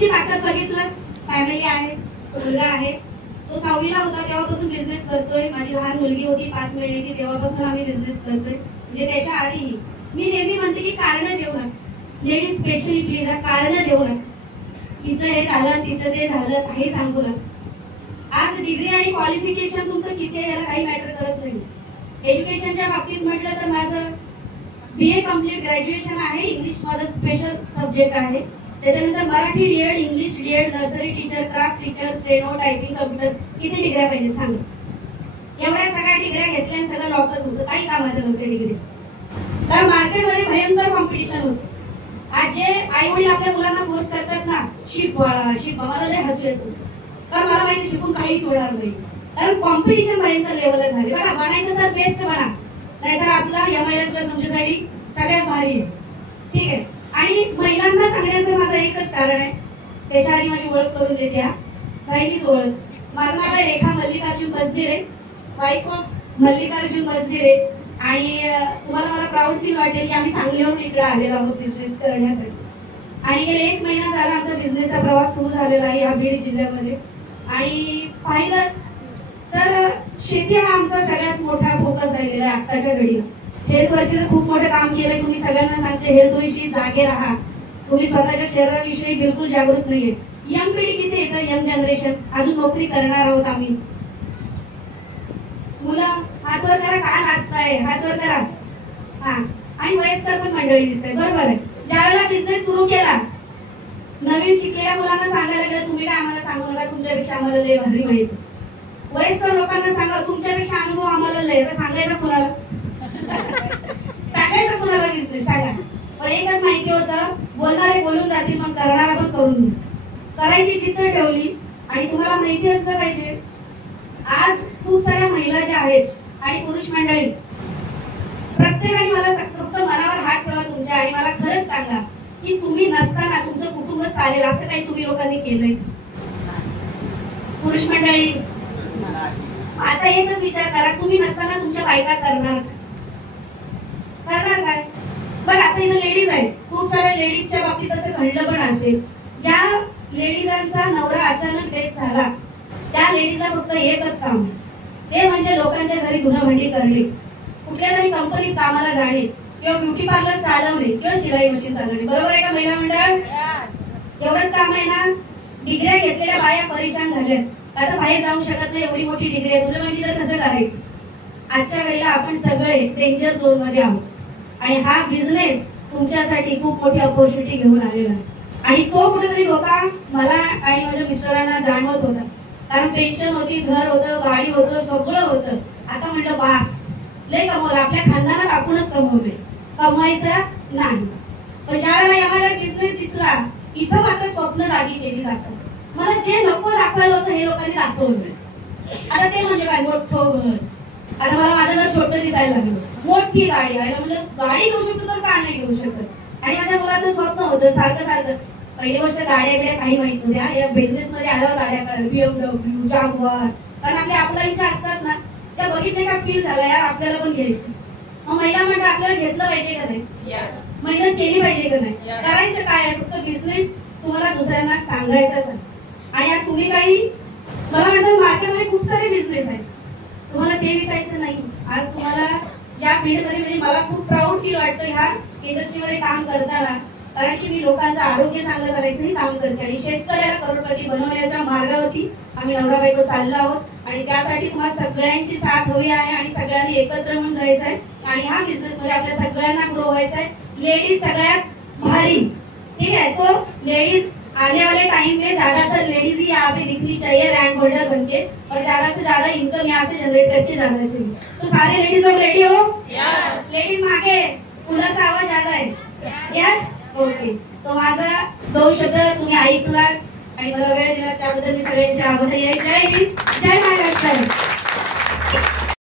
फॅमिलीची ताकद बघितलं, फॅमिली आहे, मुलगा आहे, तो 6वीला होता तेव्हापासून बिझनेस करतोय. माझी लहान मुलगी होती 5 महिन्याची तेव्हापासून आम्ही बिझनेस करतोय. म्हणजे त्याच्या आधीही मी नेहमी म्हणते की कारण देऊ नका, लेडीज स्पेशली प्लीज कारण देऊ नका. तिचं हे झालं तिचं ते झालं काही सांगू नका. आज डिग्री आणि क्वालिफिकेशन तुमचं किती आहे याला काही मॅटर करत नाही. एज्युकेशनच्या बाबतीत म्हटलं तर माझं BA कम्प्लीट ग्रॅज्युएशन आहे. इंग्लिश माझं स्पेशल सब्जेक्ट आहे. त्याच्यानंतर Marathi D Ed, English D Ed, nursery teacher, craft teacher, steno, typing, computer. किती डिग्र्या पाहिजेत सांगा? एवढ्या सगळ्या डिग्र्या घेतल्या आणि सगळं लॉकच होतं. काही कामाच्या नव्हत्या डिग्री. तर मार्केटमध्ये भयंकर कॉम्पिटिशन होतं. आज जे आई वडील आपल्या मुलांना फोर्स करतात ना, शिकवा शिकवा, मला लय हसू येतं. कारण मला माहिती शिकून काहीच होणार नाही. कारण कॉम्पिटिशन भयंकर लेवलला झाली. बघा, बनायचं तर बेस्ट बना, नाहीतर आपला MIS तुमच्यासाठी सगळ्यात भारी आहे. ठीक आहे. आणि महिलांना सांगण्याचं माझं एकच कारण आहे. त्याच्या आधी माझी ओळख करून देते. पहिलीच ओळख, माझं नाव आहे रेखा मल्लिकार्जुन बसदिरे, वाईफ ऑफ मल्लिकार्जुन बसदिरे. आणि तुम्हाला मला प्राऊड फील वाटेल की आम्ही सांगलीहून इकडे आलेलो आहोत बिझनेस करण्यासाठी. आणि गेले 1 महिना झाला आमचा बिझनेसचा प्रवास सुरू झालेला आहे या बीड जिल्ह्यामध्ये. आणि पाहिलं तर शेती हा आमचा सगळ्यात मोठा फोकस राहिलेला आहे आत्ताच्या घडीला. हेल्थवरती तर खूप मोठं काम केलंय. तुम्ही सगळ्यांना सांगते, हेल्थविषयी जागे राहा. तुम्ही स्वतःच्या शरीराविषयी बिलकुल जागृत नाहीये. यंग पिढी किती येतं, यंग जनरेशन, अजून नोकरी करणार आहोत आम्ही. मुलं हातवर करा, का नाचताय, हातवर करा. हा, आणि वयस्कर पण मंडळी दिसताय. बरोबर आहे. ज्यावेळेला बिझनेस सुरू केला, नवीन शिकलेल्या मुलांना सांगायला लागलं, तुम्ही काय आम्हाला सांगू नका, तुमच्यापेक्षा आम्हाला लय भारी माहिती. वयस्कर लोकांना सांगा, तुमच्यापेक्षा अनुभव आम्हाला लय. तर सांगायचं कुणाला? सांगायचं कुणाला बिझनेस सांगा. पण एकच माहिती होतं, बोलणारे बोलून जातील पण करणारा पण करून जाईल. करायची जिद्द ठेवली. आणि तुम्हाला माहिती असलं पाहिजे, आज खूप साऱ्या महिला ज्या आहेत आणि पुरुष मंडळी, प्रत्येकाने मला फक्त मनावर हात ठेवा तुमच्या आणि मला खरंच सांगा की तुम्ही नसताना तुमचं कुटुंब चालेल असं काही तुम्ही लोकांनी केलंय? पुरुष मंडळी आता एकच विचार करा, तुम्ही नसताना तुमच्या बायका करणार काय? बघ, आता इथं लेडीज आहेत, खूप साऱ्या लेडीजच्या बाबतीत असं घडलं पण असेल. ज्या लेडीजांचा नवरा अचानक डेथ झाला, त्या लेडीजला फक्त एकच काम, ते म्हणजे लोकांच्या घरी धुणं भांडी करणे, कुठल्या तरी कंपनीत कामाला जाणे, किंवा ब्युटी पार्लर चालवणे, किंवा शिलाई मशीन चालवणे. बरोबर आहे का महिला मंडळ? एवढंच काम आहे ना. डिग्र्या घेतलेल्या बाया परेशान झाल्यात. आता बाहेर जाऊ शकत नाही, एवढी मोठी डिग्री आहे, धुणं भांडी तर कसं करायचं? आजच्या वेळेला आपण सगळे डेंजर झोन मध्ये आहोत. आणि हा बिझनेस तुमच्यासाठी खूप मोठी ऑपॉर्च्युनिटी घेऊन आलेला आहे. आणि तो कुठेतरी धोका मला आणि माझ्या मिस्टरांना जाणवत होता. कारण पेन्शन होती, घर होतं, गाडी होतं, सगळं होतं. आता म्हणलं बास, लय कमवलं, आपल्या खानदानात आपणच कमवलंय, कमवायचं नाही. पण ज्यावेळेला आम्हाला बिझनेस दिसला, इथं मात्र स्वप्न जागी केली जातात. मला जे नको दाखवायला होतं हे लोकांनी दाखवलं. आता ते म्हणजे काय, मोठं घर. आता मला माझं घर छोटं दिसायला लागलं, मोठी गाडी आहे. म्हणलं गाडी घेऊ शकतो तर का नाही घेऊ शकत? आणि माझ्या मुलाचं स्वप्न होतं सारखं सारखं. पहिली गोष्ट, गाड्या काही माहित नव्हत्या. या बिझनेस मध्ये आल्यावर गाड्या कळल्या, BMW, जागवार. कारण आपल्या आपल्या इच्छा असतात ना, त्या बघितले का फील झाला, यार आपल्याला पण घ्यायचं. मग महिला म्हणतात, आपल्याला घेतलं पाहिजे का नाही? मेहनत केली पाहिजे का नाही? करायचं काय आहे, फक्त बिझनेस तुम्हाला दुसऱ्यांना सांगायचाच आहे. आणि आज तुम्ही काही, मला म्हणतात मार्केटमध्ये खूप सारे बिझनेस आहेत, तुम्हाला ते विकायचं नाही. आज तुम्हाला ज्या फील्डमध्ये, म्हणजे मला खूप प्राऊड फील वाटतं ह्या इंडस्ट्रीमध्ये काम करताना. कारण की मी लोकांचं आरोग्य चांगलं करायचंही काम करते. आणि शेतकऱ्याला करोडपती बनवण्याच्या मार्गावरती आम्ही नवरा बायको चाललो आहोत. आणि त्यासाठी तुम्हाला सगळ्यांची साथ हवी आहे आणि सगळ्यांनी एकत्र म्हणून जायचं आहे. आणि ह्या बिझनेस मध्ये आपल्या सगळ्यांना ग्रो व्हायचं आहे. लेडीज सगळ्यात भारी, ठीक है? तो लेडीज आने वाले टाइम में ज्यादातर लेडीज ही यहाँ पे दिखनी चाहिए रैंक होल्डर बनके, और ज्यादा से ज्यादा इनकम यहाँ से जनरेट करके जाना चाहिए. तो सारे लेडीज लोग रेडी हो? यस. लेडीज मागे कूलरचा आवाज आलाय? यस. ओके. तो माझा 2 शब्द तुम्ही ऐकलात आणि मला वेळ दिला त्याबद्दल मी सगळ्यांचे आभारी आहे. जय हिंद, जय महाराष्ट्र.